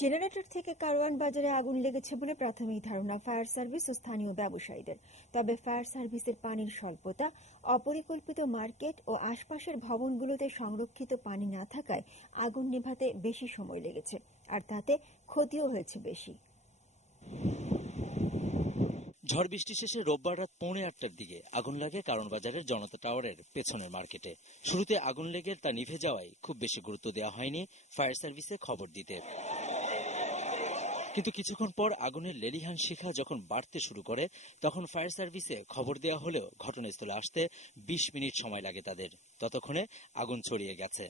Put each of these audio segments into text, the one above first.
Generator থেকে কারওয়ান বাজারে আগুন লেগেছে বলে প্রাথমিক ধারণা ফায়ার সার্ভিস ও স্থানীয় ব্যবসায়ীদের। তবে ফায়ার সার্ভিসের পানির স্বল্পতা, অপরিকল্পিত মার্কেট ও আশপাশের ভবনগুলোতে সংরক্ষিত পানি না থাকায় আগুন নেভাতে বেশি সময় লেগেছে, আর তাতে ক্ষতিও হয়েছে বেশি। ঝড় বৃষ্টি শেষে রোববার রাত 8:45টার দিকে আগুন লাগে কারওয়ান বাজারের জনতা টাওয়ারের পেছনের মার্কেটে। শুরুতে আগুন লেগে তা নিভে যাওয়ায় খুব বেশি গুরুত্ব দেওয়া হয়নি ফায়ার সার্ভিসে খবর দিতে। কিন্তু কিছুক্ষণ পর আগুনের লেলিহান শিখা যখন বাড়তে শুরু করে তখন ফায়ার সার্ভিসে খবর দেওয়া হলেও ঘটনাস্থলে আসতে 20 মিনিট সময় লাগে তাদের। ততক্ষণে আগুন ছড়িয়ে গেছে।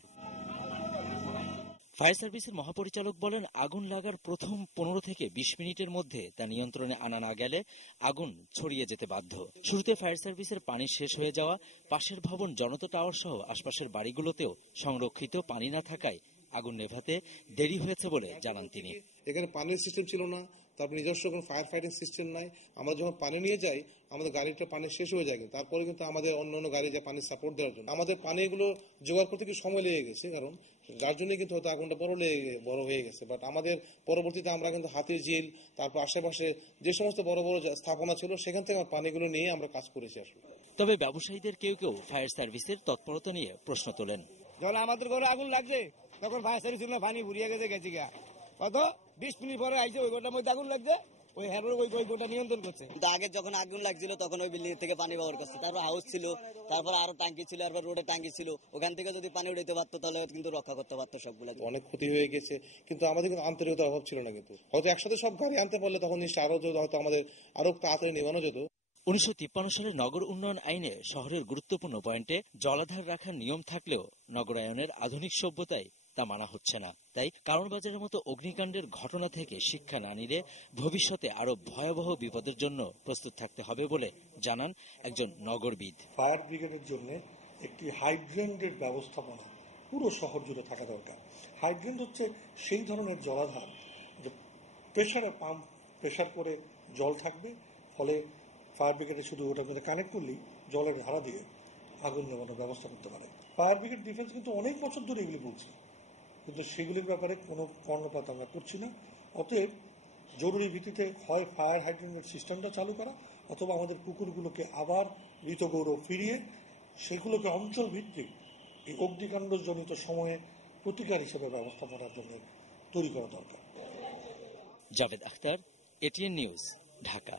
ফায়ার সার্ভিসের মহাপরিচালক বলেন, আগুন লাগার প্রথম 15 থেকে 20 মিনিটের মধ্যে তা নিয়ন্ত্রণে আনা না গেলে আগুন ছড়িয়ে যেতে বাধ্য। শুরুতে ফায়ার সার্ভিসের পানি শেষ হয়ে যাওয়া, পাশের ভবন জনতা টাওয়ার সহ আশপাশের বাড়িগুলোতেও সংরক্ষিত পানি না থাকায় আগুন নেভাতে দেরি হয়েছে বলে জানান তিনি। এখানে পানির সিস্টেম ছিল না, তারপর নিজস্ব কোনো ফায়ার ফাইটিং সিস্টেম নাই। আমরা যখন পানি নিয়ে যাই আমাদের গাড়িটা পানি শেষ হয়ে যায়, তারপরে কিন্তু আমাদের অন্য গাড়ি যায় পানি সাপোর্ট দেওয়ার জন্য। আমাদের পানিগুলো জোগাড় করতে কি সময় লেগে গেছে, কারণ যার জন্য কিন্তু হয়তো আগুনটা বড় হয়ে গেছে। বাট আমাদের পরবর্তীতে আমরা কিন্তু হাতির ঝিল, তারপর আশেপাশে যে সমস্ত বড় বড় স্থাপনা ছিল সেখান থেকে পানিগুলো নিয়ে আমরা কাজ করেছি আসলে। তবে ব্যবসায়ীদের কেউ কেউ ফায়ার সার্ভিসের তৎপরতা নিয়ে প্রশ্ন তোলেন। যখন আমাদের ঘরে আগুন লাগছে তখন ফায়ার সার্ভিস পানি ভরিয়ে গেছে গা কত 20 মিনিট পরে আইছে, ওই গোটার মধ্যে আগুন লাগছে, ওই হেরোর ওই গোটা নিয়ন্ত্রণ করছে। কিন্তু আগে যখন আগুন লাগছিল তখন ওই বিল্ডিং থেকে পানি ব্যবহার করছে, তারপর হাউস ছিল, তারপর আরো ট্যাঙ্কি ছিল, তারপর রোডে ট্যাঙ্কি ছিল, ওখান থেকে যদি পানি উঠাইতে পারতো তাহলে কিন্তু রক্ষা করতে পারতো সবগুলো। অনেক ক্ষতি হয়ে গেছে, কিন্তু আমাদের কিন্তু আন্তরিকতার অভাব ছিল না। কিন্তু হয়তো একসাথে সব গাড়ি আনতে পারলে তখন নিশ্চয়ই হয়তো আমাদের আরো তাড়াতাড়ি নেবানো যেত। 1953 সালের নগর উন্নয়ন আইনে শহরের গুরুত্বপূর্ণ পয়েন্টে জলাধার রাখার নিয়ম থাকলেও নগরায়নের আধুনিক সভ্যতায় তা মানা হচ্ছে না। তাই কারওয়ান বাজারের মতো অগ্নিকাণ্ডের ঘটনা থেকে শিক্ষা না নিলে ভবিষ্যতে আরো ভয়াবহ বিপদের জন্য প্রস্তুত থাকতে হবে বলে জানান একজন নগরবিদ। ফায়ার ব্রিগেডের জন্য একটি হাইড্রেন্টের ব্যবস্থাপনা পুরো শহর জুড়ে থাকা দরকার। হাইড্রেন্ট হচ্ছে সেই ধরনের জলাধার যে প্রেশার করে জল থাকবে, ফলে ফায়ার ব্রিগেডে শুধু ওটার মধ্যে কানেক্ট করলেই জলের ধারা দিয়ে আগুন নেভানোর ব্যবস্থা করতে পারে। ফায়ার ব্রিগেড ডিফেন্স কিন্তু অনেক বছর ধরে এগুলি বলছি, কিন্তু সেগুলির ব্যাপারে কোনো কর্ণপাত আমরা করছি না। অতএব জরুরি ভিত্তিতে হয় ফায়ার হাইড্রেন্টের সিস্টেমটা চালু করা, অথবা আমাদের পুকুরগুলোকে আবার ঋতগৌরব ফিরিয়ে সেগুলোকে অঞ্চল ভিত্তিক এই অগ্নিকাণ্ডজনিত সময়ে প্রতিকার হিসেবে ব্যবস্থাপনার জন্য তৈরি করা দরকার। Javed Akhtar, ATN news, Dhaka.